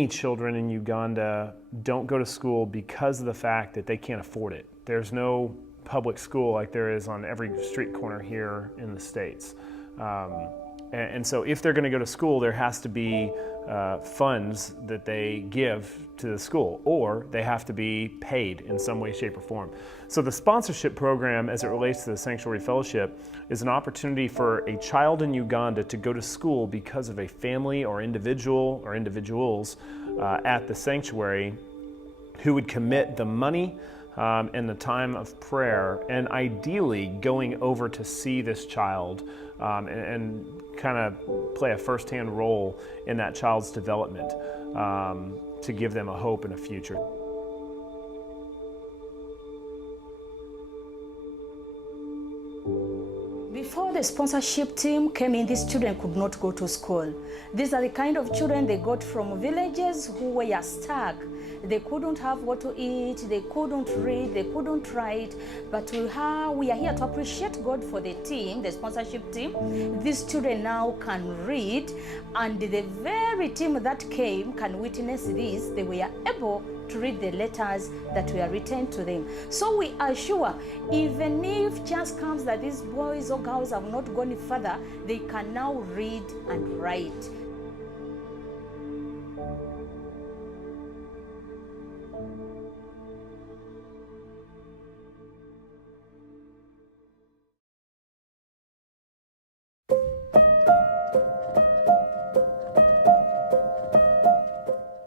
many children in Uganda don't go to school because of the fact that they can't afford it. There's no public school like there is on every street corner here in the States. And so if they're going to go to school, there has to be funds that they give to the school, or they have to be paid in some way, shape, or form. So the sponsorship program, as it relates to the Sanctuary Fellowship, is an opportunity for a child in Uganda to go to school because of a family or individual or individuals at the sanctuary who would commit the money and the time of prayer, and ideally going over to see this child and kind of play a first-hand role in that child's development to give them a hope and a future. Before the sponsorship team came in, these children could not go to school. These are the kind of children they got from villages who were stuck. They couldn't have what to eat, they couldn't read, they couldn't write. But we are here to appreciate God for the team, the sponsorship team. These children now can read, and the very team that came can witness this. They were able to read the letters that were written to them. So we are sure, even if chance comes that these boys or girls have not gone further, they can now read and write.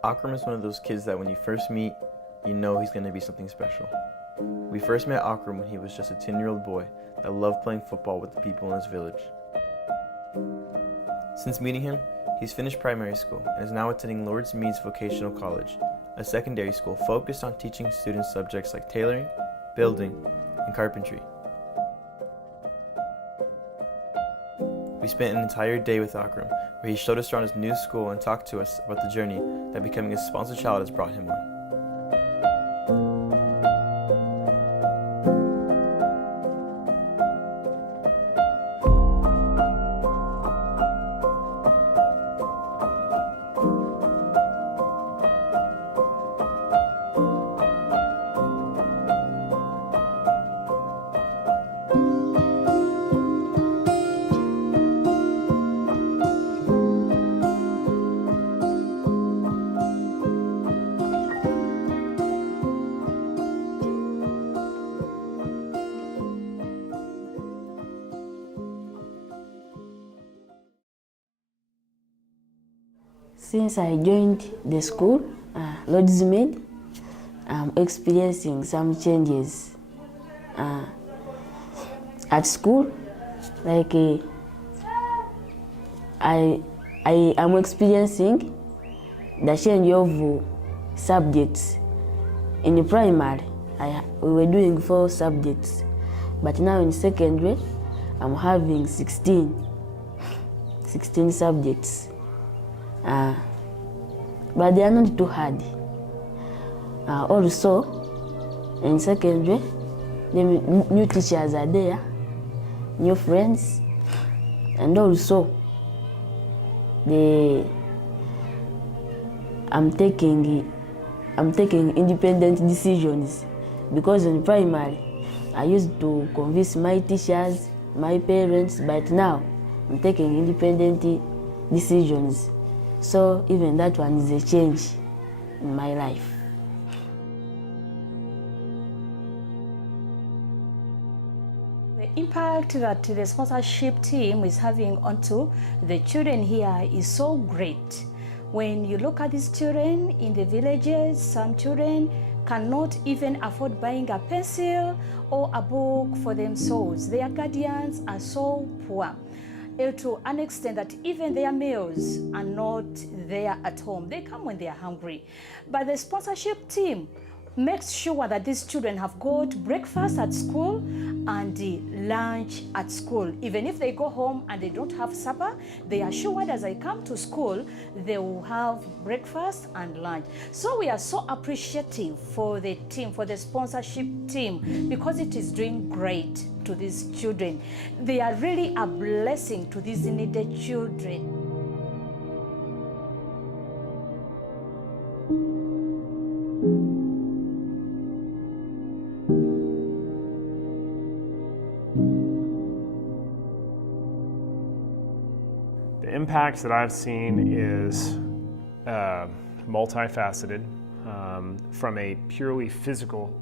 Akram is one of those kids that when you first meet, you know he's going to be something special. We first met Akram when he was just a 10-year-old boy that loved playing football with the people in his village. Since meeting him, he's finished primary school and is now attending Lord's Meads Vocational College, a secondary school focused on teaching students subjects like tailoring, building, and carpentry. We spent an entire day with Akram, where he showed us around his new school and talked to us about the journey that becoming a sponsored child has brought him on. Since I joined the school, Lord's Mead, I'm experiencing some changes at school. Like I am experiencing the change of subjects. In the primary, we were doing 4 subjects, but now in secondary, I'm having 16 subjects. But they are not too hard. Also, in secondary, the new teachers are there, new friends, and also I'm taking independent decisions, because in primary I used to convince my teachers, my parents, but now I'm taking independent decisions. So even that one is a change in my life. The impact that the sponsorship team is having onto the children here is so great. When you look at these children in the villages, some children cannot even afford buying a pencil or a book for themselves. Their guardians are so poor, to an extent that even their meals are not there at home. They come when they are hungry. But the sponsorship team makes sure that these children have got breakfast at school and lunch at school. Even if they go home and they don't have supper, they are sure as they come to school, they will have breakfast and lunch. So we are so appreciative for the team, for the sponsorship team, because it is doing great to these children. They are really a blessing to these needed children. The impact that I've seen is multifaceted. From a purely physical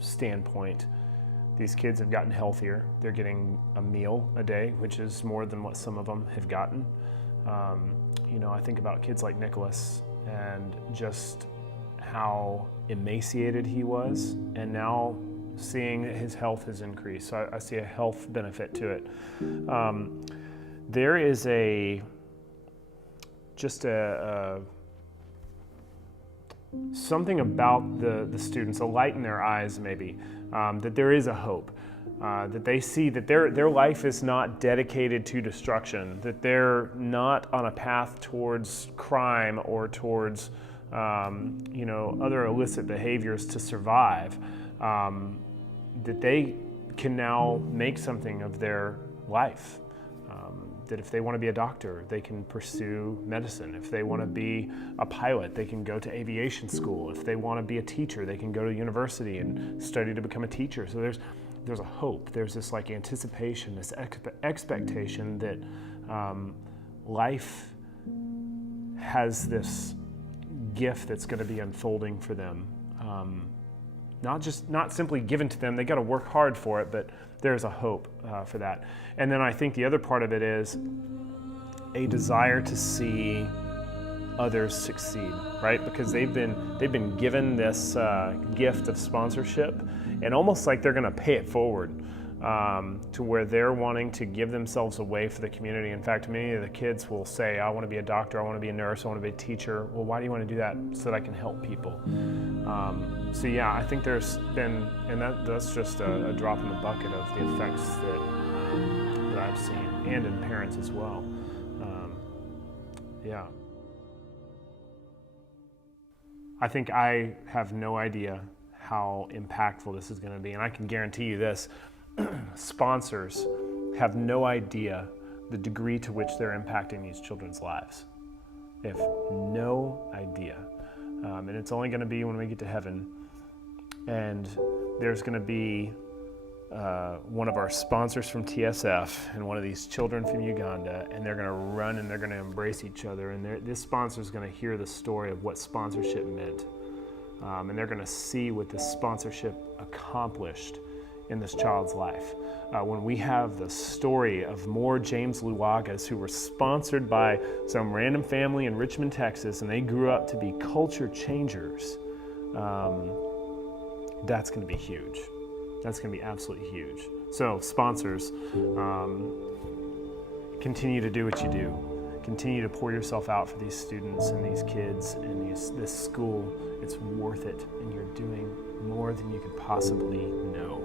standpoint, these kids have gotten healthier. They're getting a meal a day, which is more than what some of them have gotten. I think about kids like Nicholas and just how emaciated he was, and now seeing that his health has increased. So I see a health benefit to it. There is something about the students, a light in their eyes maybe, that there is a hope, that they see that their life is not dedicated to destruction, that they're not on a path towards crime or towards other illicit behaviors to survive, that they can now make something of their life. That if they want to be a doctor, they can pursue medicine. If they want to be a pilot, they can go to aviation school. If they want to be a teacher, they can go to university and study to become a teacher. So there's a hope. There's this like anticipation, this expectation that life has this gift that's going to be unfolding for them. Not simply given to them. They got to work hard for it, but there's a hope for that. And then I think the other part of it is a desire to see others succeed, right? Because they've been given this gift of sponsorship, and almost like they're going to pay it forward to where they're wanting to give themselves away for the community. In fact, many of the kids will say, I want to be a doctor, I want to be a nurse, I want to be a teacher. Well, why do you want to do that? So that I can help people. So yeah, I think there's been, and that's just a drop in the bucket of the effects that I've seen, and in parents as well. Yeah. I think I have no idea how impactful this is going to be, and I can guarantee you this, sponsors have no idea the degree to which they're impacting these children's lives. They have no idea. And it's only going to be when we get to heaven, and there's going to be one of our sponsors from TSF and one of these children from Uganda, and they're going to run and they're going to embrace each other, and this sponsor is going to hear the story of what sponsorship meant, and they're going to see what this sponsorship accomplished in this child's life. When we have the story of more James Luagas who were sponsored by some random family in Richmond, Texas, and they grew up to be culture changers, that's going to be huge. That's going to be absolutely huge. So sponsors, continue to do what you do. Continue to pour yourself out for these students and these kids and this school. It's worth it, and you're doing more than you could possibly know.